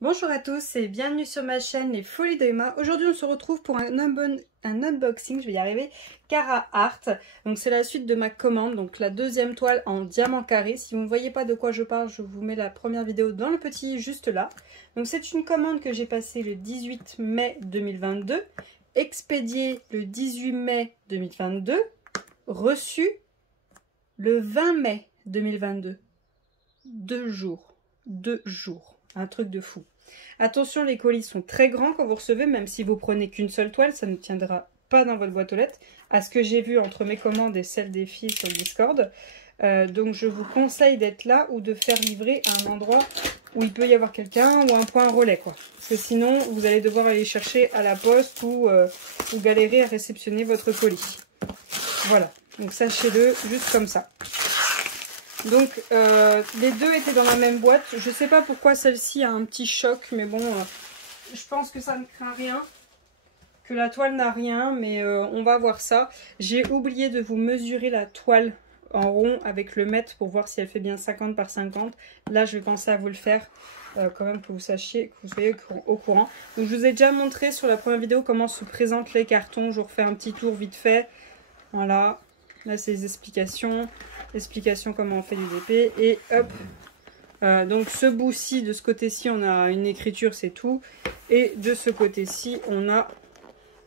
Bonjour à tous et bienvenue sur ma chaîne Les Folies d'Emma. Aujourd'hui on se retrouve pour un unboxing, je vais y arriver, Cara Art. Donc c'est la suite de ma commande, donc la deuxième toile en diamant carré. Si vous ne voyez pas de quoi je parle, je vous mets la première vidéo dans le petit juste là. Donc c'est une commande que j'ai passée le 18 mai 2022, expédiée le 18 mai 2022, reçue le 20 mai 2022. 2 jours. Un truc de fou. Attention, les colis sont très grands quand vous recevez, même si vous prenez qu'une seule toile, ça ne tiendra pas dans votre boîte aux lettres, à ce que j'ai vu entre mes commandes et celles des filles sur le Discord. Donc je vous conseille d'être là ou de faire livrer à un endroit où il peut y avoir quelqu'un ou un point relais, quoi. Parce que sinon, vous allez devoir aller chercher à la poste ou galérer à réceptionner votre colis. Voilà, donc sachez-le juste comme ça. Donc les deux étaient dans la même boîte. Je sais pas pourquoi celle-ci a un petit choc, mais bon, je pense que ça ne craint rien, que la toile n'a rien, mais on va voir ça. J'ai oublié de vous mesurer la toile en rond avec le mètre pour voir si elle fait bien 50 par 50. Là, je vais penser à vous le faire, quand même que vous sachiez, que vous soyez au courant. Donc je vous ai déjà montré sur la première vidéo comment se présentent les cartons. Je vous refais un petit tour vite fait. Voilà. Là, c'est les explications. Explication comment on fait des épées. Et hop. Donc, ce bout-ci, de ce côté-ci, on a une écriture, c'est tout. Et de ce côté-ci, on a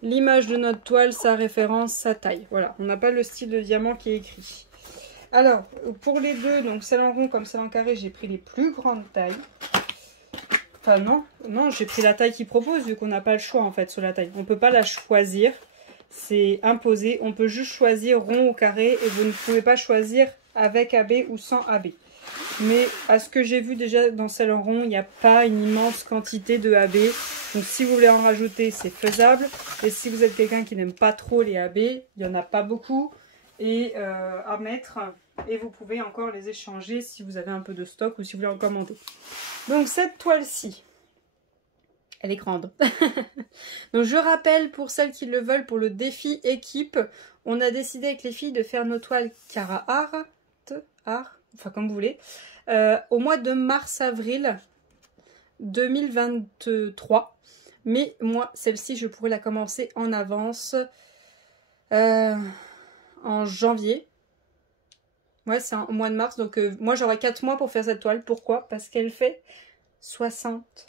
l'image de notre toile, sa référence, sa taille. Voilà. On n'a pas le style de diamant qui est écrit. Alors, pour les deux, donc celle en rond comme celle en carré, j'ai pris les plus grandes tailles. Enfin, non, j'ai pris la taille qu'ils proposent, vu qu'on n'a pas le choix, en fait, sur la taille. On ne peut pas la choisir. C'est imposé, on peut juste choisir rond ou carré et vous ne pouvez pas choisir avec AB ou sans AB. Mais à ce que j'ai vu déjà dans celle en rond, il n'y a pas une immense quantité de AB. Donc si vous voulez en rajouter, c'est faisable. Et si vous êtes quelqu'un qui n'aime pas trop les AB, il n'y en a pas beaucoup et à mettre. Et vous pouvez encore les échanger si vous avez un peu de stock ou si vous voulez en commander. Donc cette toile-ci, elle est grande. Donc je rappelle pour celles qui le veulent, pour le défi équipe, on a décidé avec les filles de faire nos toiles Cara Art, enfin comme vous voulez, au mois de mars-avril 2023. Mais moi, celle-ci, je pourrais la commencer en avance en janvier. Ouais, c'est au mois de mars. Donc moi, j'aurai 4 mois pour faire cette toile. Pourquoi? Parce qu'elle fait 60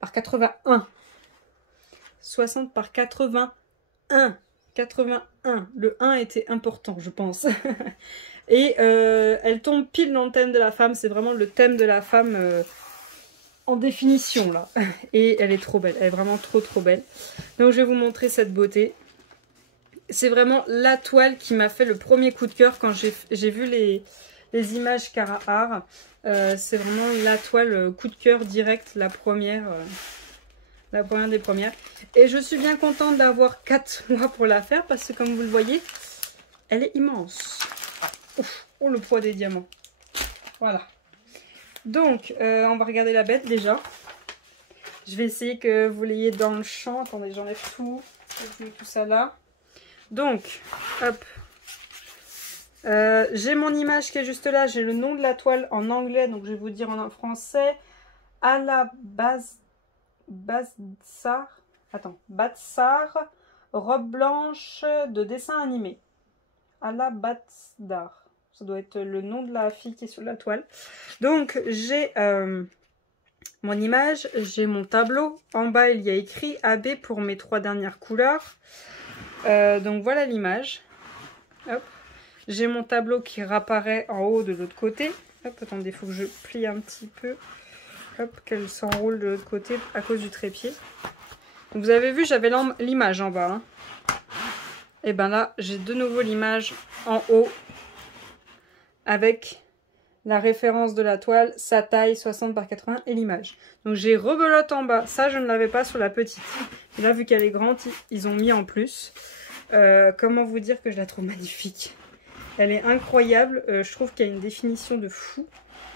par 81. 60 par 81. 81. Le 1 était important, je pense. Et elle tombe pile dans le thème de la femme. C'est vraiment le thème de la femme en définition, là. Et elle est trop belle. Elle est vraiment trop belle. Donc, je vais vous montrer cette beauté. C'est vraiment la toile qui m'a fait le premier coup de cœur quand j'ai vu les images Cara Art. C'est vraiment la toile coup de cœur direct, la première des premières. Et je suis bien contente d'avoir 4 mois pour la faire parce que comme vous le voyez, elle est immense. Ouf, oh, le poids des diamants. Voilà. Donc, on va regarder la bête déjà. Je vais essayer que vous l'ayez dans le champ. Attendez, j'enlève tout. Je mets tout ça là. Donc, hop. J'ai mon image qui est juste là. J'ai le nom de la toile en anglais. Donc, je vais vous dire en français. À la base. Batsar, robe blanche de dessin animé. Ala Batsdar. Ça doit être le nom de la fille qui est sur la toile. Donc j'ai mon image, j'ai mon tableau. En bas il y a écrit AB pour mes 3 dernières couleurs. Donc voilà l'image. J'ai mon tableau qui réapparaît en haut de l'autre côté. Hop, attendez, il faut que je plie un petit peu. Hop, qu'elle s'enroule de l'autre côté à cause du trépied. Donc, vous avez vu, j'avais l'image en bas. Hein. Et ben là, j'ai de nouveau l'image en haut avec la référence de la toile, sa taille 60 par 80 et l'image. Donc j'ai rebelote en bas. Ça, je ne l'avais pas sur la petite. Et là, vu qu'elle est grande, ils ont mis en plus. Comment vous dire que je la trouve magnifique. Elle est incroyable. Je trouve qu'il y a une définition de fou.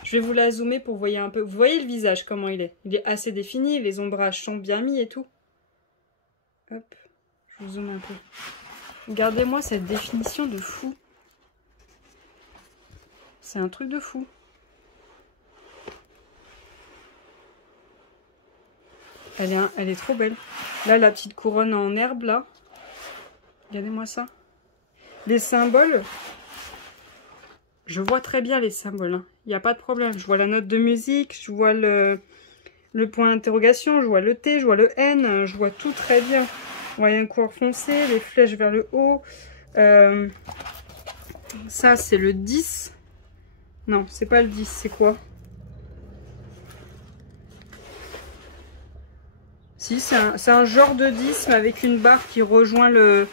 Je vais vous la zoomer pour voir un peu. Vous voyez le visage, comment il est? Il est assez défini, les ombrages sont bien mis et tout. Hop, je vous zoome un peu. Regardez-moi cette définition de fou. C'est un truc de fou. Elle est trop belle. Là, la petite couronne en herbe, là. Regardez-moi ça. Les symboles. Je vois très bien les symboles. Il n'y a pas de problème. Je vois la note de musique, je vois le point d'interrogation, je vois le T, je vois le N, je vois tout très bien. Vous voyez un couleur foncé, les flèches vers le haut. Ça, c'est le 10. Non, c'est pas le 10, c'est quoi? Si, c'est un genre de 10, mais avec une barre qui rejoint le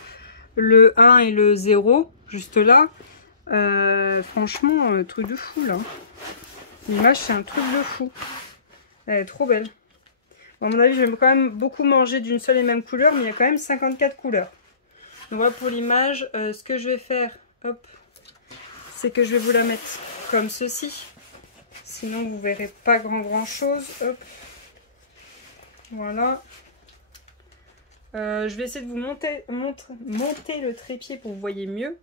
1 et le 0, juste là. Franchement, truc de fou, là. L'image, c'est un truc de fou. Elle est trop belle. Bon, à mon avis, je vais quand même beaucoup manger d'une seule et même couleur, mais il y a quand même 54 couleurs. Donc voilà pour l'image. Ce que je vais faire, hop, c'est que je vais vous la mettre comme ceci. Sinon, vous verrez pas grand chose. Hop. Voilà. Je vais essayer de vous monter le trépied pour que vous voyez mieux.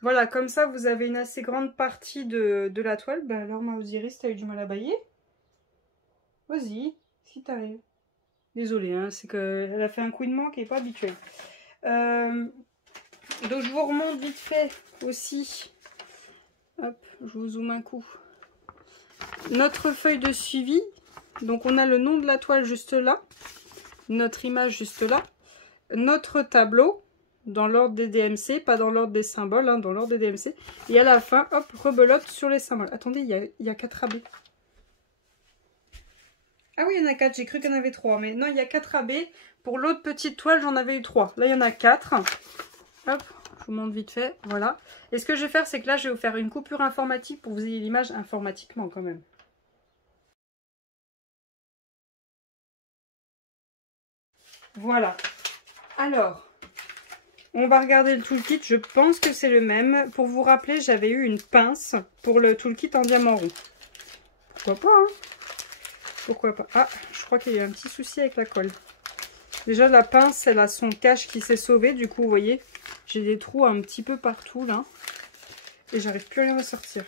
Voilà, comme ça, vous avez une assez grande partie de la toile. Ben alors, ma Osiris, t'as eu du mal à bailler? Vas-y, si t'arrives. Désolée, hein, c'est qu'elle a fait un coup de manque et pas habituel. Donc, je vous remonte vite fait aussi. Hop, je vous zoome un coup. Notre feuille de suivi. Donc, on a le nom de la toile juste là. Notre image juste là. Notre tableau. Dans l'ordre des DMC, pas dans l'ordre des symboles, hein, dans l'ordre des DMC. Et à la fin, hop, rebelote sur les symboles. Attendez, il y a 4 AB. Ah oui, il y en a 4, j'ai cru qu'il y en avait 3. Mais non, il y a 4 AB. Pour l'autre petite toile, j'en avais eu 3. Là, il y en a 4. Hop, je vous montre vite fait. Voilà. Et ce que je vais faire, c'est que là, je vais vous faire une coupure informatique pour que vous ayez l'image informatiquement quand même. Voilà. Alors... on va regarder le toolkit, je pense que c'est le même. Pour vous rappeler, j'avais eu une pince pour le toolkit en diamant rond. Pourquoi pas, hein? Pourquoi pas? Ah, je crois qu'il y a eu un petit souci avec la colle. Déjà, la pince, elle a son cache qui s'est sauvé. Du coup, vous voyez, j'ai des trous un petit peu partout, là. Et j'arrive plus à rien à sortir.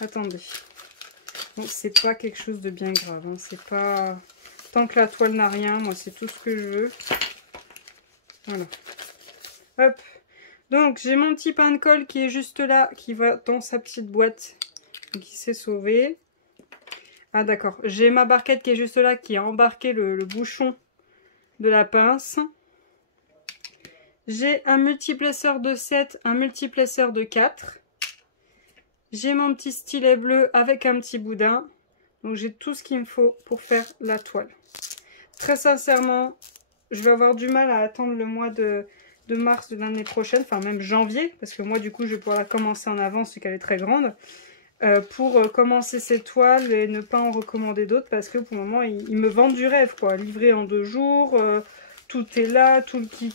Attendez. Bon, c'est pas quelque chose de bien grave, hein. C'est pas... tant que la toile n'a rien, moi, c'est tout ce que je veux. Voilà. Hop. Donc, j'ai mon petit pain de colle qui est juste là, qui va dans sa petite boîte, qui s'est sauvé. Ah, d'accord. J'ai ma barquette qui est juste là, qui a embarqué le bouchon de la pince. J'ai un multiplesseur de 7, un multiplesseur de 4. J'ai mon petit stylet bleu avec un petit boudin. Donc, j'ai tout ce qu'il me faut pour faire la toile. Très sincèrement, je vais avoir du mal à attendre le mois de mars de l'année prochaine, enfin même janvier, parce que moi du coup je vais pouvoir la commencer en avance vu qu'elle est très grande, pour commencer ces toiles et ne pas en recommander d'autres, parce que pour le moment ils me vendent du rêve, quoi, livré en 2 jours, tout est là, tout le kit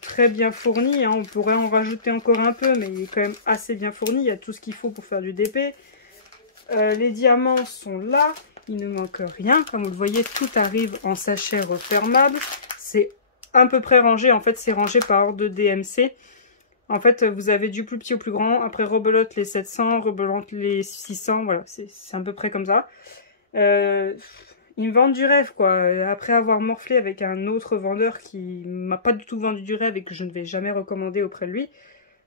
très bien fourni, hein. On pourrait en rajouter encore un peu, mais il est quand même assez bien fourni, il y a tout ce qu'il faut pour faire du DP. Les diamants sont là, il ne manque rien, comme vous le voyez tout arrive en sachet refermable, c'est à peu près rangé, en fait c'est rangé par ordre de DMC. En fait vous avez du plus petit au plus grand, après rebelote les 700, rebelote les 600, voilà, c'est à peu près comme ça. Ils me vendent du rêve, quoi. Après avoir morflé avec un autre vendeur qui m'a pas du tout vendu du rêve et que je ne vais jamais recommander auprès de lui,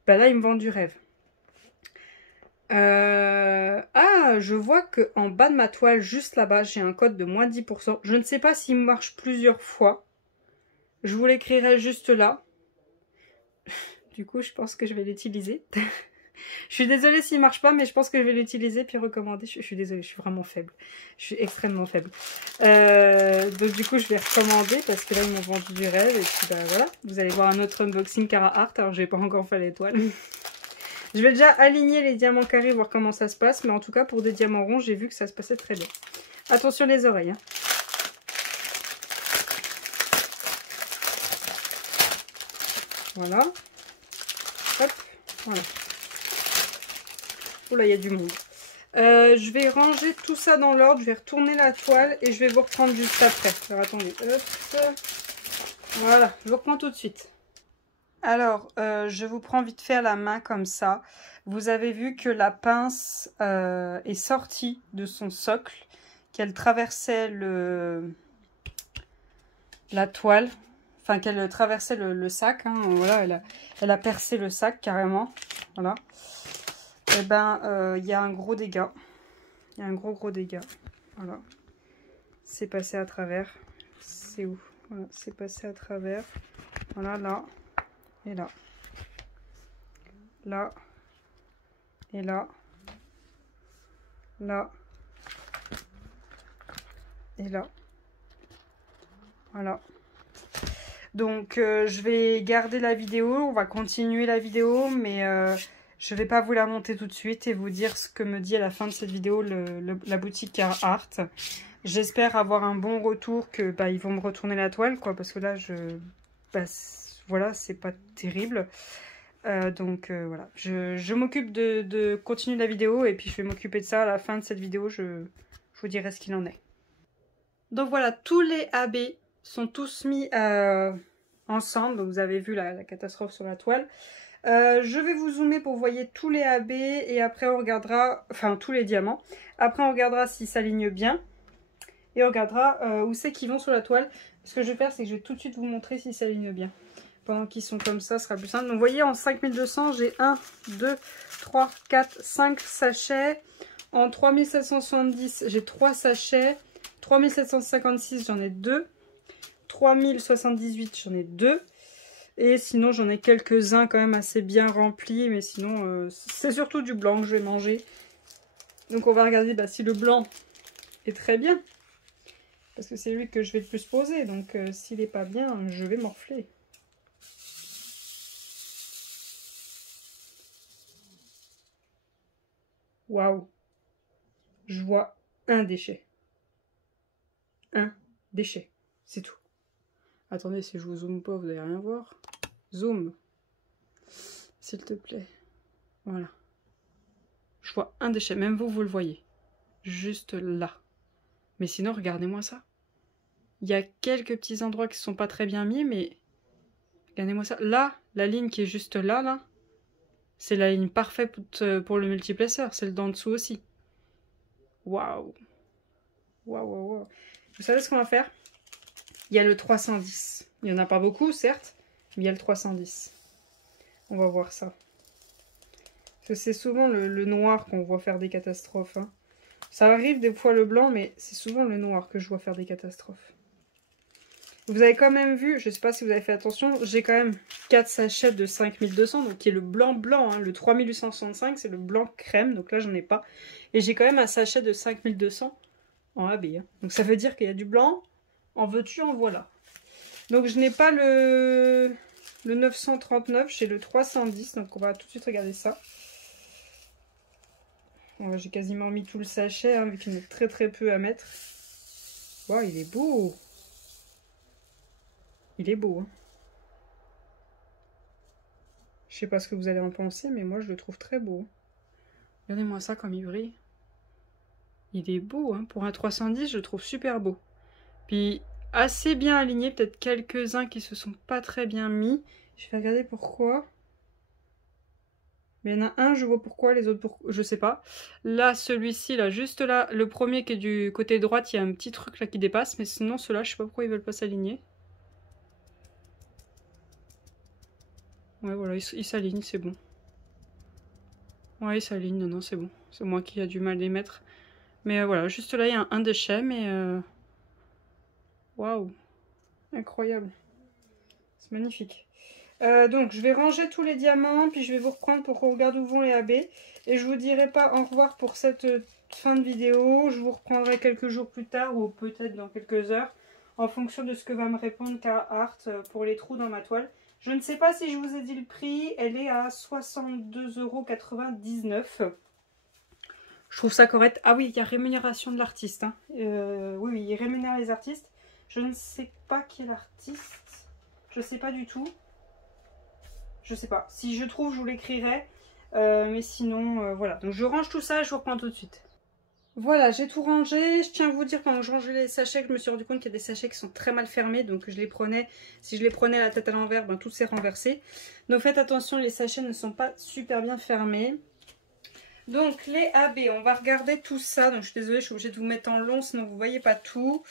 bah là ils me vendent du rêve. Ah, je vois que en bas de ma toile, juste là-bas, j'ai un code de moins 10%. Je ne sais pas s'il marche plusieurs fois. Je vous l'écrirai juste là. Du coup, je pense que je vais l'utiliser. Je suis désolée s'il marche pas, mais je pense que je vais l'utiliser puis recommander. Je suis désolée, je suis vraiment faible. Je suis extrêmement faible. Donc du coup, je vais recommander parce que là, ils m'ont vendu du rêve. Et puis bah voilà, vous allez voir un autre unboxing Cara Art. Alors, j'ai pas encore fait l'étoile. Je vais déjà aligner les diamants carrés, voir comment ça se passe. Mais en tout cas, pour des diamants ronds, j'ai vu que ça se passait très bien. Attention les oreilles, hein. Voilà. Hop, voilà. Oh là, il y a du monde. Je vais ranger tout ça dans l'ordre. Je vais retourner la toile et je vais vous reprendre juste après. Alors, attendez. Hop. Voilà, je vous reprends tout de suite. Alors, je vous prends vite fait à la main comme ça. Vous avez vu que la pince est sortie de son socle, qu'elle traversait la toile, enfin qu'elle traversait le sac, hein, voilà, elle a percé le sac carrément, voilà. Et ben, il y a un gros dégât, il y a un gros dégât, voilà. C'est passé à travers, c'est où? Voilà, c'est passé à travers, voilà, là, et là, là, et là, là, et là, voilà. Donc je vais garder la vidéo, on va continuer la vidéo, mais je vais pas vous la monter tout de suite et vous dire ce que me dit à la fin de cette vidéo la boutique Carhartt. J'espère avoir un bon retour, que ils vont me retourner la toile, quoi, parce que là, voilà, c'est pas terrible. Donc voilà, je m'occupe de continuer la vidéo et puis je vais m'occuper de ça à la fin de cette vidéo, je vous dirai ce qu'il en est. Donc voilà, tous les AB sont tous mis ensemble, donc vous avez vu la catastrophe sur la toile. Je vais vous zoomer pour que vous voyez tous les AB et après on regardera, enfin tous les diamants. Après on regardera si ça aligne bien et on regardera où c'est qu'ils vont sur la toile. Ce que je vais faire, c'est que je vais tout de suite vous montrer si ça aligne bien. Pendant qu'ils sont comme ça, ce sera plus simple. Donc vous voyez, en 5200, j'ai 1, 2, 3, 4, 5 sachets. En 3770, j'ai 3 sachets. 3756, j'en ai 2. 3078, j'en ai 2. Et sinon, j'en ai quelques-uns quand même assez bien remplis. Mais sinon, c'est surtout du blanc que je vais manger. Donc on va regarder si le blanc est très bien. Parce que c'est lui que je vais le plus poser. Donc s'il n'est pas bien, je vais morfler. Waouh! Je vois un déchet. Un déchet. C'est tout. Attendez, si je vous zoome pas, vous n'allez rien voir. Zoom. S'il te plaît. Voilà. Je vois un déchet. Même vous, vous le voyez. Juste là. Mais sinon, regardez-moi ça. Il y a quelques petits endroits qui ne sont pas très bien mis, mais... Regardez-moi ça. Là, la ligne qui est juste là, là. C'est la ligne parfaite pour le multiplaceur. Celle d'en dessous aussi. Waouh. Waouh, waouh, waouh. Vous savez ce qu'on va faire? Il y a le 310. Il n'y en a pas beaucoup, certes. Mais il y a le 310. On va voir ça. Parce que c'est souvent le noir qu'on voit faire des catastrophes. Hein. Ça arrive des fois le blanc, mais c'est souvent le noir que je vois faire des catastrophes. Vous avez quand même vu, je ne sais pas si vous avez fait attention, j'ai quand même 4 sachets de 5200, donc qui est le blanc, hein, le 3865, c'est le blanc crème, donc là j'en ai pas. Et j'ai quand même un sachet de 5200 en AB. Hein. Donc ça veut dire qu'il y a du blanc, en veux-tu, en voilà. Donc je n'ai pas le 939, j'ai le 310, donc on va tout de suite regarder ça. Bon, j'ai quasiment mis tout le sachet, hein, vu qu'il y en a très peu à mettre. Waouh, il est beau! Il est beau, hein. Je sais pas ce que vous allez en penser, mais moi je le trouve très beau. Regardez-moi ça comme il brille. Il est beau, hein. Pour un 310, je le trouve super beau. Puis assez bien aligné, peut-être quelques-uns qui se sont pas très bien mis. Je vais regarder pourquoi. Mais il y en a un, je vois pourquoi, les autres, je sais pas. Là, celui-ci, là, juste là, le premier qui est du côté droite, il y a un petit truc là qui dépasse. Mais sinon, ceux-là, je sais pas pourquoi ils veulent pas s'aligner. Ouais, voilà, il s'aligne, c'est bon. Ouais, il s'aligne, non, c'est bon. C'est moi qui a du mal à les mettre. Mais voilà, juste là, il y a un déchet, mais... Waouh! Incroyable. C'est magnifique. Donc, je vais ranger tous les diamants, puis je vais vous reprendre pour qu'on regarde où vont les AB. Et je vous dirai pas au revoir pour cette fin de vidéo. Je vous reprendrai quelques jours plus tard, ou peut-être dans quelques heures, en fonction de ce que va me répondre Carhartt pour les trous dans ma toile. Je ne sais pas si je vous ai dit le prix, elle est à 62,99 €. Je trouve ça correct. Ah oui, il y a rémunération de l'artiste. Hein. Oui, il rémunère les artistes. Je ne sais pas qui est l'artiste. Je ne sais pas du tout. Je sais pas. Si je trouve, je vous l'écrirai. Mais sinon, voilà. Donc je range tout ça et je vous reprends tout de suite. Voilà, j'ai tout rangé. Je tiens à vous dire, quand je rangeais les sachets, je me suis rendu compte qu'il y a des sachets qui sont très mal fermés. Donc je les prenais, si je les prenais la tête à l'envers, tout s'est renversé. Donc faites attention, les sachets ne sont pas super bien fermés. Donc les AB, on va regarder tout ça. Donc je suis désolée, je suis obligée de vous mettre en long, sinon vous ne voyez pas tout.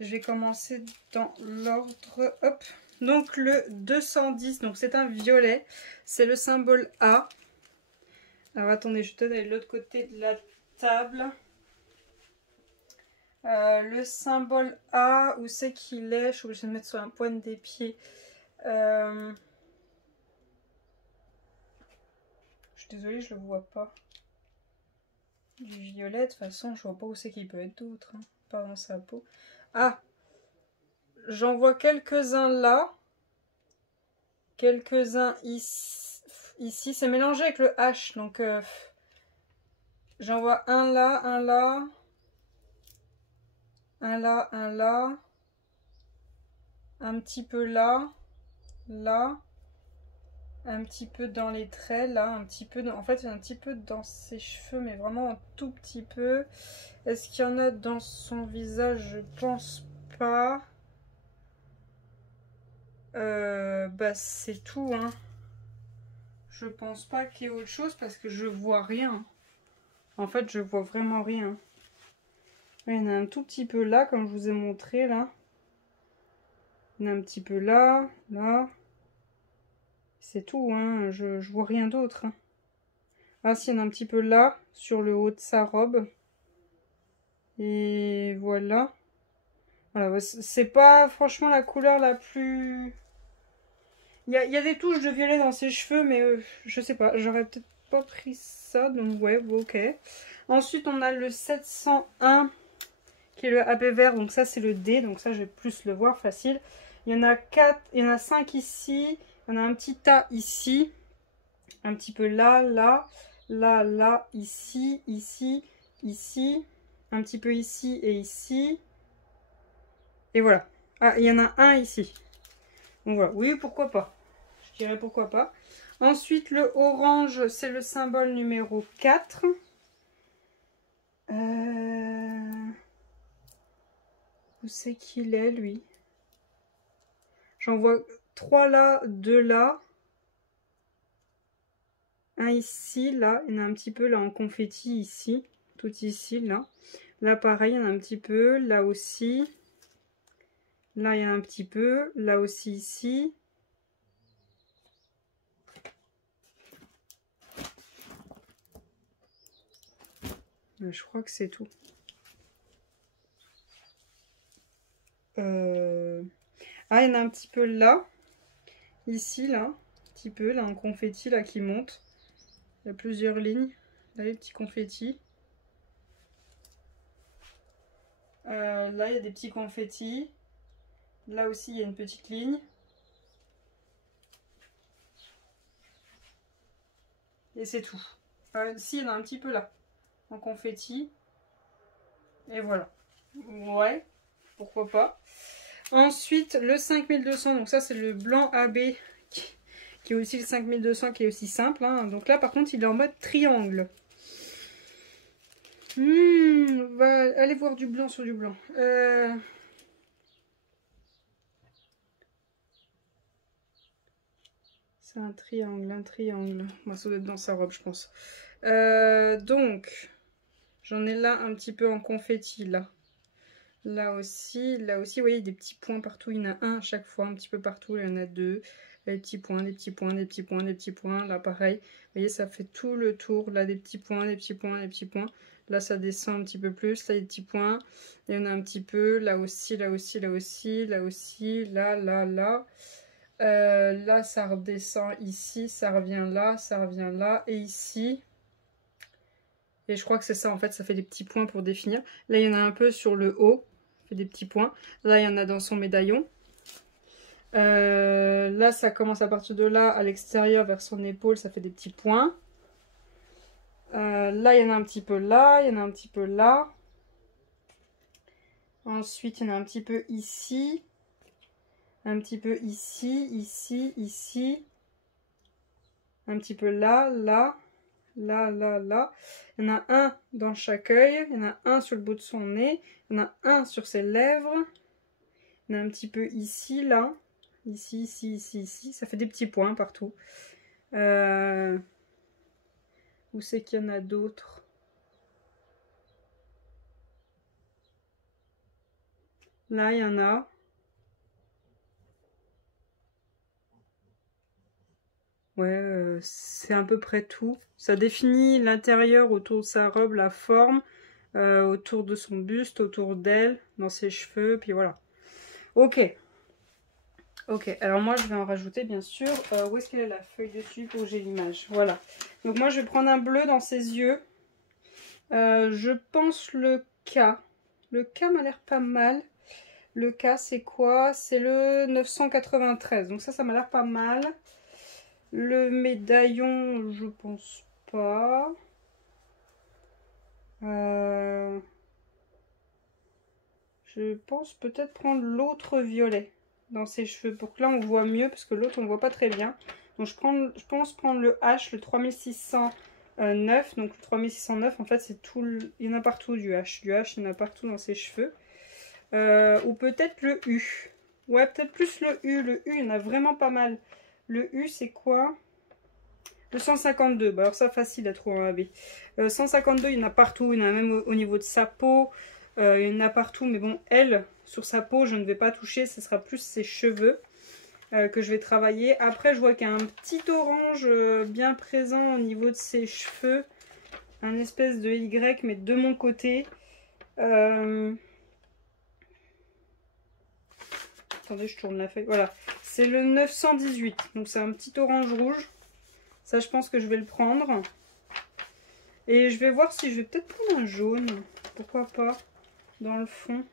Je vais commencer dans l'ordre. Hop. Donc le 210, donc c'est un violet. C'est le symbole A. Alors attendez, je vais aller de l'autre côté de la table. Le symbole A, où c'est qu'il est? Je suis obligée de mettre sur la pointe des pieds. Je suis désolée, je le vois pas. Du violet, de toute façon, je vois pas où c'est qu'il peut être d'autre. Hein. Pas dans sa peau. Ah! J'en vois quelques-uns là. Quelques-uns ici. Ici, c'est mélangé avec le H. Donc, j'en vois un là, un là. Un là, un là. Un petit peu là. Là. Un petit peu dans les traits, là. Un petit peu. En fait, il y a un petit peu dans ses cheveux, mais vraiment un tout petit peu. Est-ce qu'il y en a dans son visage? Je pense pas. Bah, c'est tout, hein. Je pense pas qu'il y ait autre chose parce que je vois rien. En fait, je vois vraiment rien. Il y en a un tout petit peu là, comme je vous ai montré, là. Il y en a un petit peu là, là. C'est tout, hein. Je vois rien d'autre. Hein. Ah, si, il y en a un petit peu là, sur le haut de sa robe. Et voilà. Voilà, c'est pas franchement la couleur la plus... Il y a des touches de violet dans ses cheveux, mais je sais pas. J'aurais peut-être pas pris ça, donc ouais, ok. Ensuite, on a le 701, qui est le AB vert, donc ça c'est le D, donc ça je vais plus le voir, facile. Il y en a 4, il y en a 5 ici, il y en a un petit tas ici, un petit peu là, là, là, là, ici, ici, ici, un petit peu ici et ici. Et voilà. Ah, il y en a un ici. Donc voilà, oui, pourquoi pas. Je dirais pourquoi pas. Ensuite, le orange, c'est le symbole numéro 4. Où c'est qu'il est, lui? J'en vois 3 là, 2 là. Un ici, là. Il y en a un petit peu là en confetti ici. Tout ici, là. Là, pareil, il y en a un petit peu. Là aussi. Là, il y a un petit peu. Là aussi, ici. Je crois que c'est tout. Ah, il y en a un petit peu là. Ici, là. Un petit peu, là, en confetti, là, qui monte. Il y a plusieurs lignes. Là, les petits confettis. Là, il y a des petits confettis. Là aussi, il y a une petite ligne. Et c'est tout. Si, il y en a un petit peu là. En confetti. Et voilà. Ouais, pourquoi pas. Ensuite, le 5200. Donc ça, c'est le blanc AB. Qui est aussi le 5200, qui est aussi simple. Hein. Donc là, par contre, il est en mode triangle. Va aller voir du blanc sur du blanc. C'est un triangle, un triangle. Moi, ça doit être dans sa robe, je pense. Donc, j'en ai là un petit peu en confetti, là. Là aussi, vous voyez, des petits points partout. Il y en a un à chaque fois, un petit peu partout. Il y en a deux. Des petits points, des petits points, des petits points, des petits points. Là, pareil. Vous voyez, ça fait tout le tour. Là, des petits points, des petits points, des petits points. Là, ça descend un petit peu plus. Là, des petits points. Il y en a un petit peu. Là aussi, là aussi, là aussi, là aussi. Là, là, là. Là, ça redescend ici. Ça revient là, ça revient là. Et ici. Et je crois que c'est ça, en fait. Ça fait des petits points pour définir. Là, il y en a un peu sur le haut. Des petits points. Là, il y en a dans son médaillon. Là, ça commence à partir de là, à l'extérieur, vers son épaule, ça fait des petits points. Là, il y en a un petit peu là, il y en a un petit peu là. Ensuite, il y en a un petit peu ici. Un petit peu ici, ici, ici. Un petit peu là, là, là, là, là. Il y en a un dans chaque œil. Il y en a un sur le bout de son nez. Il y en a un sur ses lèvres. Il y en a un petit peu ici, là. Ici, ici, ici, ici. Ça fait des petits points partout. Où c'est qu'il y en a d'autres? Là, il y en a. Ouais, c'est à peu près tout. Ça définit l'intérieur autour de sa robe, la forme, autour de son buste, autour d'elle, dans ses cheveux, puis voilà. Ok. Ok, alors moi je vais en rajouter bien sûr. Où est-ce qu'elle est la feuille dessus pour que j'ai l'image? Voilà. Donc moi je vais prendre un bleu dans ses yeux. Je pense le K. Le K m'a l'air pas mal. Le K c'est quoi? C'est le 993. Donc ça m'a l'air pas mal. Le médaillon, je pense pas. Je pense peut-être prendre l'autre violet dans ses cheveux pour que là on voit mieux parce que l'autre on voit pas très bien. Donc je pense prendre le H, le 3609. Donc le 3609 en fait c'est tout, il y en a partout du H. Du H il y en a partout dans ses cheveux. Ou peut-être le U. Ouais, peut-être plus le U. Le U il y en a vraiment pas mal. Le U c'est quoi? Le 152, bah alors ça facile à trouver en AB. 152 il y en a partout, il y en a même au niveau de sa peau. Il y en a partout, mais bon, elle, sur sa peau, je ne vais pas toucher. Ce sera plus ses cheveux que je vais travailler. Après, je vois qu'il y a un petit orange bien présent au niveau de ses cheveux. Un espèce de Y, mais de mon côté. Attendez, je tourne la feuille. Voilà, c'est le 918. Donc, c'est un petit orange rouge. Ça, je pense que je vais le prendre. Et je vais voir si je vais peut-être prendre un jaune. Pourquoi pas? Dans le fond.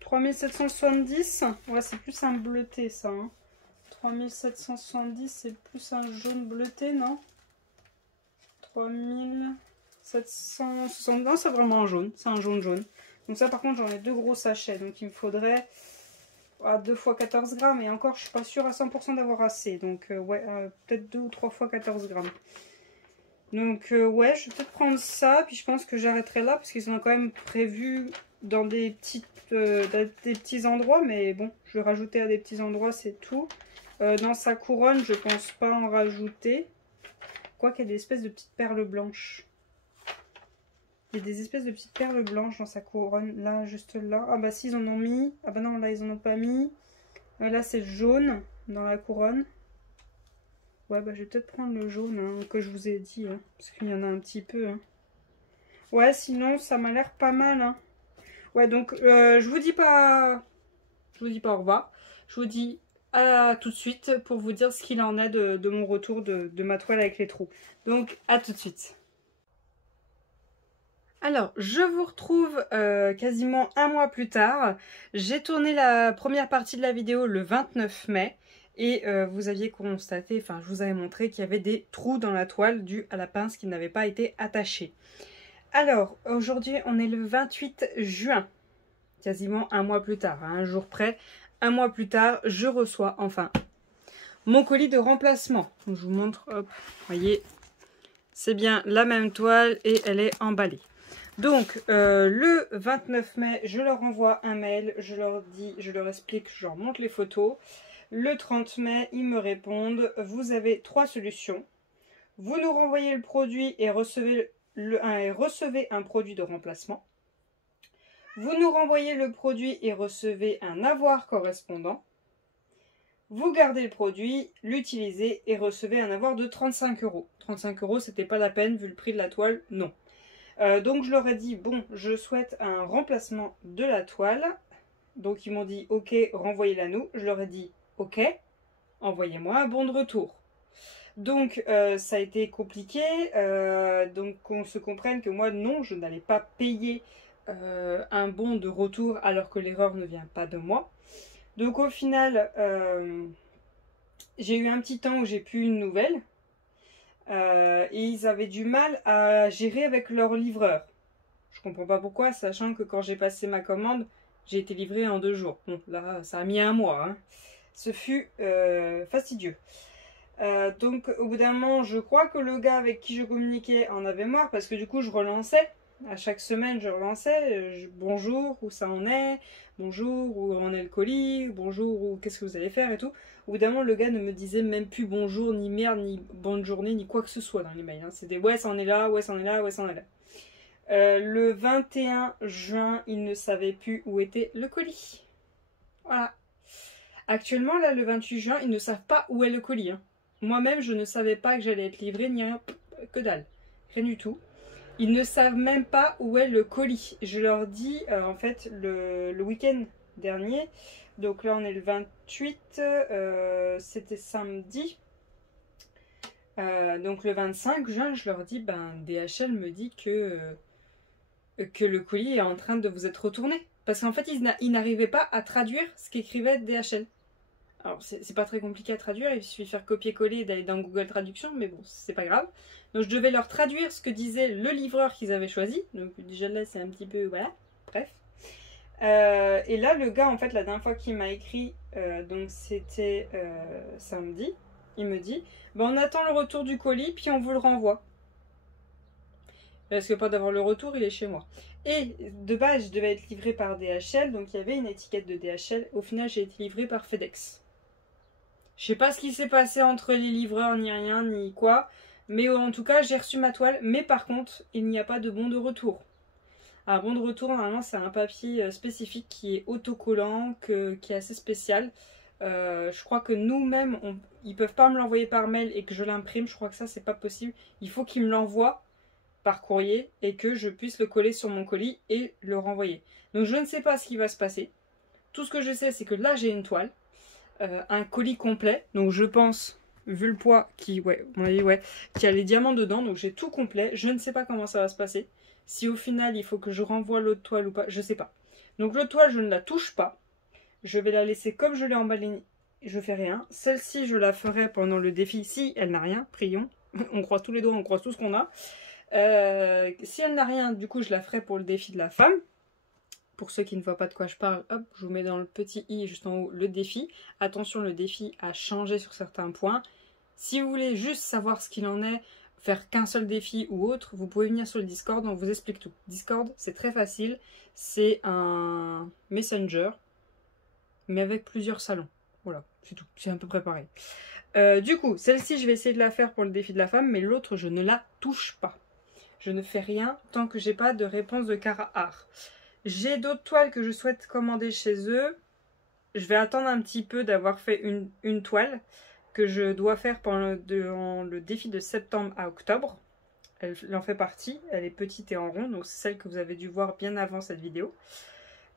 3770. Ouais, c'est plus un bleuté ça. Hein. 3770, c'est plus un jaune bleuté, non? 3760. Non, c'est vraiment un jaune. C'est un jaune jaune. Donc ça, par contre, j'en ai deux gros sachets. Donc il me faudrait 2 fois 14 grammes. Et encore, je suis pas sûre à 100% d'avoir assez. Donc ouais, peut-être 2 ou 3 fois 14 grammes. Donc ouais, je vais peut-être prendre ça. Puis je pense que j'arrêterai là. Parce qu'ils ont quand même prévu dans des petits endroits. Mais bon, je vais rajouter à des petits endroits, c'est tout. Dans sa couronne, je pense pas en rajouter. Quoi qu'il y a des espèces de petites perles blanches. Il y a des espèces de petites perles blanches dans sa couronne. Là, juste là. Ah bah si, ils en ont mis. Ah bah non, là, ils en ont pas mis. Là, c'est jaune dans la couronne. Ouais, bah je vais peut-être prendre le jaune hein, que je vous ai dit. Hein, parce qu'il y en a un petit peu. Hein. Ouais, sinon, ça m'a l'air pas mal. Hein. Ouais, donc, je vous dis pas... Je vous dis pas au revoir. Je vous dis à tout de suite pour vous dire ce qu'il en est de mon retour de ma toile avec les trous. Donc, à tout de suite. Alors, je vous retrouve quasiment un mois plus tard. J'ai tourné la première partie de la vidéo le 29 mai. Et vous aviez constaté, enfin je vous avais montré qu'il y avait des trous dans la toile dus à la pince qui n'avait pas été attachée. Alors, aujourd'hui on est le 28 juin. Quasiment un mois plus tard, hein, un jour près. Un mois plus tard, je reçois enfin mon colis de remplacement. Donc, je vous montre, hop, voyez, c'est bien la même toile et elle est emballée. Donc, le 29 mai, je leur envoie un mail, je leur dis, je leur explique, je leur montre les photos. Le 30 mai, ils me répondent, vous avez 3 solutions. Vous nous renvoyez le produit et recevez un produit de remplacement. Vous nous renvoyez le produit et recevez un avoir correspondant. Vous gardez le produit, l'utilisez et recevez un avoir de 35 €. 35 €, c'était pas la peine vu le prix de la toile, non. Donc je leur ai dit, bon, je souhaite un remplacement de la toile. Donc ils m'ont dit, ok, renvoyez-la nous. Je leur ai dit, ok, envoyez-moi un bon de retour. Donc ça a été compliqué. Donc qu'on se comprenne que moi, non, je n'allais pas payer un bon de retour alors que l'erreur ne vient pas de moi. Donc au final, j'ai eu un petit temps où j'ai plus une nouvelle. Et ils avaient du mal à gérer avec leur livreur. Je comprends pas pourquoi, sachant que quand j'ai passé ma commande, j'ai été livrée en 2 jours. Bon, là, ça a mis un mois. Hein. Ce fut fastidieux. Donc, au bout d'un moment, je crois que le gars avec qui je communiquais en avait marre, parce que du coup, je relançais. À chaque semaine, je relançais, bonjour, où ça en est, bonjour, où en est le colis, bonjour, ou qu'est-ce que vous allez faire et tout. Au bout d'un moment, le gars ne me disait même plus bonjour, ni merde, ni bonne journée, ni quoi que ce soit dans les mails. Hein. C'était ouais, ça en est là, ouais, ça en est là, ouais, ça en est là. Le 21 juin, il ne savait plus où était le colis. Voilà. Actuellement, là, le 28 juin, ils ne savent pas où est le colis. Hein. Moi-même, je ne savais pas que j'allais être livrée, ni rien, que dalle. Rien du tout. Ils ne savent même pas où est le colis. Je leur dis, en fait, le week-end dernier, donc là, on est le 28, c'était samedi. Donc le 25 juin, je leur dis, ben, DHL me dit que le colis est en train de vous être retourné. Parce qu'en fait, ils n'arrivaient pas à traduire ce qu'écrivait DHL. Alors, c'est pas très compliqué à traduire, il suffit de faire copier-coller et d'aller dans Google Traduction, mais bon, c'est pas grave. Donc, je devais leur traduire ce que disait le livreur qu'ils avaient choisi. Donc, déjà là, c'est un petit peu, voilà, bref. Et là, le gars, en fait, la dernière fois qu'il m'a écrit, donc c'était samedi, il me dit, ben, on attend le retour du colis, puis on vous le renvoie. Parce que pas d'avoir le retour, il est chez moi. Et de base, je devais être livré par DHL, donc il y avait une étiquette de DHL. Au final, j'ai été livré par FedEx. Je sais pas ce qui s'est passé entre les livreurs, ni rien, ni quoi. Mais en tout cas, j'ai reçu ma toile. Mais par contre, il n'y a pas de bon de retour. Un bon de retour, normalement, c'est un papier spécifique qui est autocollant, qui est assez spécial. Je crois que nous-mêmes, ils peuvent pas me l'envoyer par mail et que je l'imprime. Je crois que ça, c'est pas possible. Il faut qu'ils me l'envoient par courrier et que je puisse le coller sur mon colis et le renvoyer. Donc, je ne sais pas ce qui va se passer. Tout ce que je sais, c'est que là, j'ai une toile. Un colis complet, donc je pense, vu le poids, qui a les diamants dedans, donc j'ai tout complet. Je ne sais pas comment ça va se passer. Si au final il faut que je renvoie l'autre toile ou pas, je sais pas. Donc l'autre toile, je ne la touche pas. Je vais la laisser comme je l'ai emballée, je fais rien. Celle-ci, je la ferai pendant le défi si elle n'a rien, prions. On croise tous les doigts, on croise tout ce qu'on a. Si elle n'a rien, du coup, je la ferai pour le défi de la femme. Pour ceux qui ne voient pas de quoi je parle, hop, je vous mets dans le petit i juste en haut le défi. Attention, le défi a changé sur certains points. Si vous voulez juste savoir ce qu'il en est, faire qu'un seul défi ou autre, vous pouvez venir sur le Discord, on vous explique tout. Discord, c'est très facile. C'est un Messenger, mais avec plusieurs salons. Voilà, c'est tout. C'est à peu près pareil. Du coup, celle-ci, je vais essayer de la faire pour le défi de la femme, mais l'autre, je ne la touche pas. Je ne fais rien tant que j'ai pas de réponse de Cara Art. J'ai d'autres toiles que je souhaite commander chez eux. Je vais attendre un petit peu d'avoir fait une toile que je dois faire pendant le défi de septembre à octobre. Elle en fait partie. Elle est petite et en rond, donc c'est celle que vous avez dû voir bien avant cette vidéo.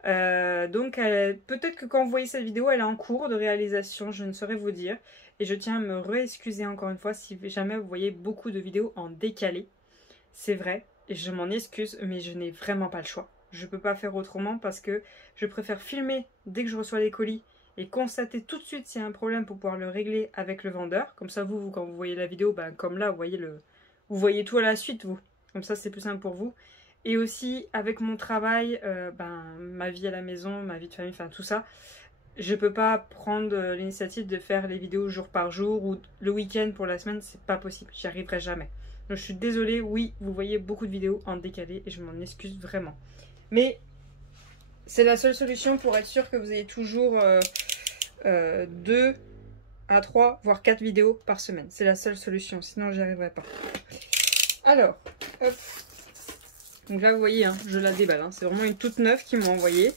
Donc peut-être que quand vous voyez cette vidéo, elle est en cours de réalisation, je ne saurais vous dire. Et je tiens à me réexcuser encore une fois si jamais vous voyez beaucoup de vidéos en décalé. C'est vrai, et je m'en excuse, mais je n'ai vraiment pas le choix. Je ne peux pas faire autrement parce que je préfère filmer dès que je reçois les colis et constater tout de suite s'il y a un problème pour pouvoir le régler avec le vendeur. Comme ça, vous quand vous voyez la vidéo, ben, comme là, vous voyez tout à la suite, vous. Comme ça, c'est plus simple pour vous. Et aussi, avec mon travail, ma vie à la maison, ma vie de famille, enfin tout ça, je peux pas prendre l'initiative de faire les vidéos jour par jour ou le week-end pour la semaine, c'est pas possible, j'y arriverai jamais. Donc je suis désolée, oui, vous voyez beaucoup de vidéos en décalé et je m'en excuse vraiment. Mais c'est la seule solution pour être sûr que vous ayez toujours 2 à 3, voire 4 vidéos par semaine. C'est la seule solution, sinon j'y arriverai pas. Alors, hop. Donc là, vous voyez, hein, je la déballe. Hein. C'est vraiment une toute neuve qu'ils m'ont envoyée.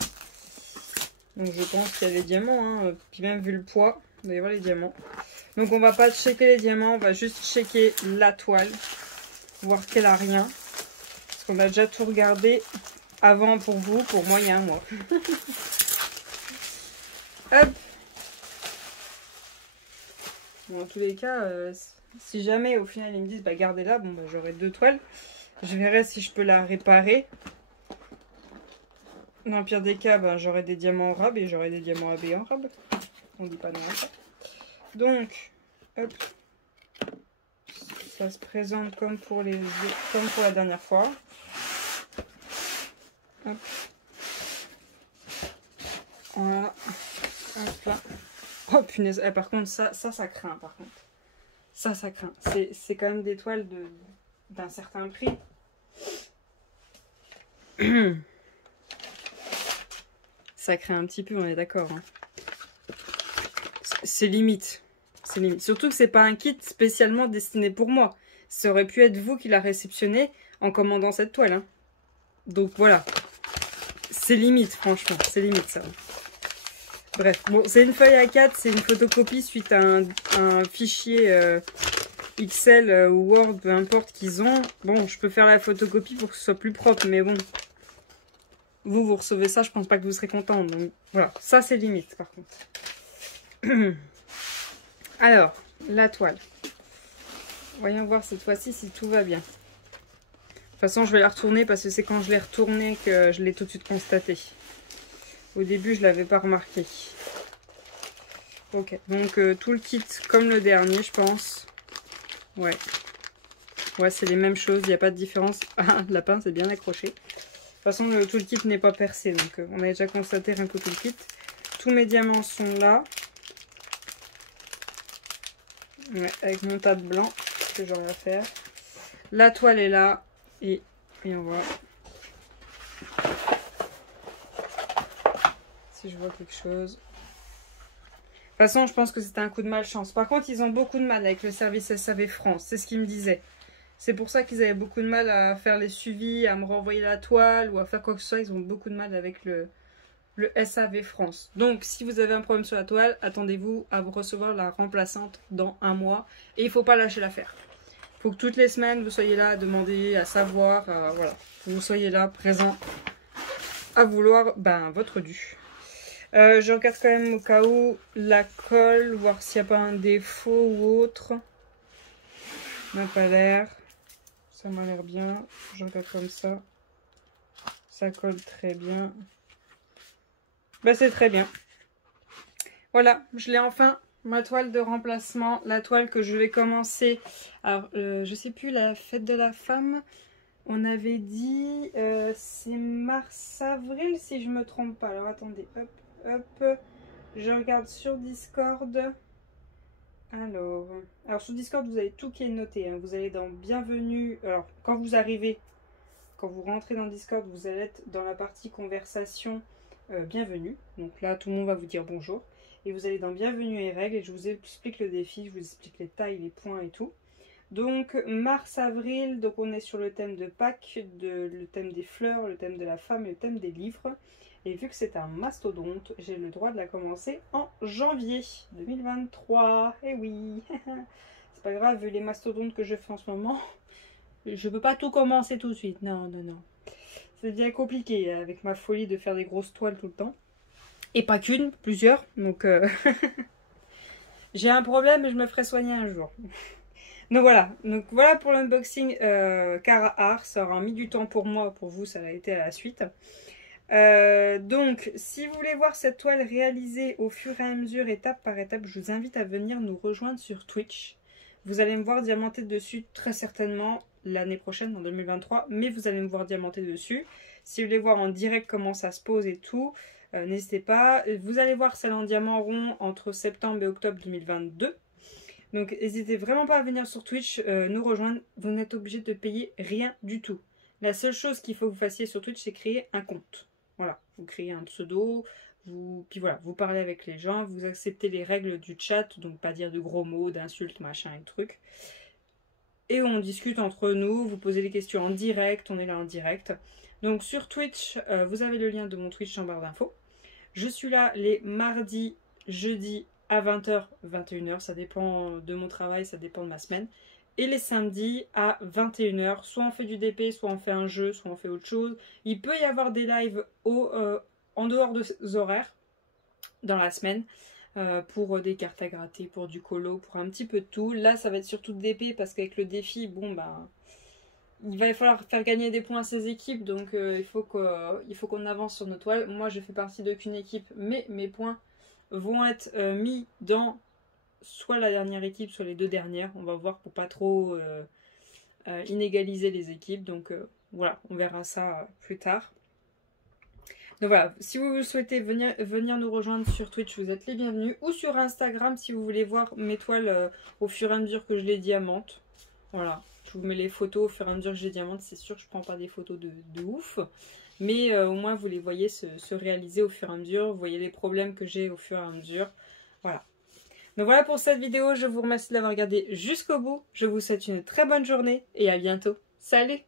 Donc je pense qu'il y a les diamants. Hein. Puis même vu le poids, vous allez voir les diamants. Donc on va pas checker les diamants, on va juste checker la toile. Voir qu'elle a rien. Parce qu'on a déjà tout regardé avant pour vous. Pour moi, il y a un mois. Hop. Bon, en tous les cas, si jamais au final ils me disent bah gardez-la, bon bah j'aurai 2 toiles. Je verrai si je peux la réparer. Dans le pire des cas, ben, j'aurai des diamants en rab et j'aurai des diamants AB en rab. On dit pas non à ça. Donc, hop. Ça se présente comme pour la dernière fois. Hop. Voilà. Hop là. Oh punaise. Eh, par contre, ça craint par contre. Ça craint. C'est quand même des toiles d'un certain prix. Ça crée un petit peu, on est d'accord. Hein. C'est limite. C'est limite. Surtout que c'est pas un kit spécialement destiné pour moi. Ça aurait pu être vous qui l'a réceptionné en commandant cette toile. Hein. Donc voilà. C'est limite, franchement. C'est limite, ça. Bref. Bon, c'est une feuille A4. C'est une photocopie suite à un fichier XL ou Word, peu importe qu'ils ont. Bon, je peux faire la photocopie pour que ce soit plus propre. Mais bon. Vous recevez ça. Je pense pas que vous serez content. Donc voilà. Ça, c'est limite, par contre. Alors, la toile. Voyons voir cette fois-ci si tout va bien. De toute façon, je vais la retourner parce que c'est quand je l'ai retournée que je l'ai tout de suite constaté. Au début, je ne l'avais pas remarqué. Ok, donc tout le kit comme le dernier, je pense. Ouais. Ouais, c'est les mêmes choses, il n'y a pas de différence. Ah, la pince est bien accrochée. De toute façon, tout le kit n'est pas percé, donc on a déjà constaté rien que tout le kit. Tous mes diamants sont là. Ouais, avec mon tas de blanc que j'aurai à faire. La toile est là et on voit si je vois quelque chose. De toute façon, je pense que c'était un coup de malchance. Par contre, ils ont beaucoup de mal avec le service SAV France. C'est ce qu'ils me disaient. C'est pour ça qu'ils avaient beaucoup de mal à faire les suivis, à me renvoyer la toile ou à faire quoi que ce soit. Ils ont beaucoup de mal avec le SAV France. Donc, si vous avez un problème sur la toile, attendez-vous à vous recevoir la remplaçante dans 1 mois. Et il ne faut pas lâcher l'affaire. Il faut que toutes les semaines, vous soyez là à demander, à savoir. Voilà. Que vous soyez là, présent, à vouloir votre dû. Je regarde quand même au cas où la colle, voir s'il n'y a pas un défaut ou autre. Ça n'a pas l'air. Ça m'a l'air bien. Je regarde comme ça. Ça colle très bien. C'est très bien. Voilà, je l'ai enfin, ma toile de remplacement, la toile que je vais commencer. Alors, je sais plus, la fête de la femme, on avait dit, c'est mars-avril si je me trompe pas. Alors, attendez, hop, hop, je regarde sur Discord. Alors sur Discord, vous avez tout qui est noté. Hein. Vous allez dans Bienvenue. Alors, quand vous arrivez, quand vous rentrez dans Discord, vous allez être dans la partie conversation Bienvenue. Donc là, tout le monde va vous dire bonjour. Et vous allez dans Bienvenue et règles. Et je vous explique le défi, je vous explique les tailles, les points et tout. Donc, mars-avril, donc on est sur le thème de Pâques, le thème des fleurs, le thème de la femme et le thème des livres. Et vu que c'est un mastodonte, j'ai le droit de la commencer en janvier 2023. Eh oui, c'est pas grave, vu les mastodontes que je fais en ce moment, je peux pas tout commencer tout de suite. Non, non, non. C'est bien compliqué avec ma folie de faire des grosses toiles tout le temps. Et pas qu'une, plusieurs. Donc, j'ai un problème et je me ferai soigner un jour. Donc voilà pour l'unboxing Cara Art. Ça aura mis du temps pour moi, pour vous ça a été à la suite. Donc si vous voulez voir cette toile réalisée au fur et à mesure, étape par étape, je vous invite à venir nous rejoindre sur Twitch. Vous allez me voir diamanter dessus très certainement l'année prochaine, en 2023, mais vous allez me voir diamanter dessus. Si vous voulez voir en direct comment ça se pose et tout, n'hésitez pas. Vous allez voir celle en diamant rond entre septembre et octobre 2022. Donc n'hésitez vraiment pas à venir sur Twitch nous rejoindre. Vous n'êtes obligé de payer rien du tout. La seule chose qu'il faut que vous fassiez sur Twitch, c'est créer un compte. Voilà, vous créez un pseudo, puis voilà, vous parlez avec les gens, vous acceptez les règles du chat, donc pas dire de gros mots, d'insultes, machin et trucs. Et on discute entre nous, vous posez des questions en direct, on est là en direct. Donc sur Twitch, vous avez le lien de mon Twitch en barre d'infos. Je suis là les mardis, jeudis à 20h, 21h, ça dépend de mon travail, ça dépend de ma semaine. Et les samedis à 21h, soit on fait du DP, soit on fait un jeu, soit on fait autre chose. Il peut y avoir des lives en dehors de ces horaires dans la semaine pour des cartes à gratter, pour du colo, pour un petit peu de tout. Là, ça va être surtout de DP parce qu'avec le défi, bon, il va falloir faire gagner des points à ses équipes. Donc, il faut qu'on avance sur nos toiles. Moi, je fais partie d'aucune équipe, mais mes points vont être mis dans soit la dernière équipe, soit les 2 dernières. On va voir pour pas trop inégaliser les équipes. Donc voilà, on verra ça plus tard. Donc voilà, si vous souhaitez venir nous rejoindre sur Twitch, vous êtes les bienvenus. Ou sur Instagram si vous voulez voir mes toiles au fur et à mesure que je les diamante. Voilà, je vous mets les photos au fur et à mesure que je les diamante. C'est sûr que je prends pas des photos de ouf. Mais au moins vous les voyez se réaliser au fur et à mesure, vous voyez les problèmes que j'ai au fur et à mesure. Voilà. Donc voilà pour cette vidéo, je vous remercie d'avoir regardé jusqu'au bout. Je vous souhaite une très bonne journée et à bientôt. Salut!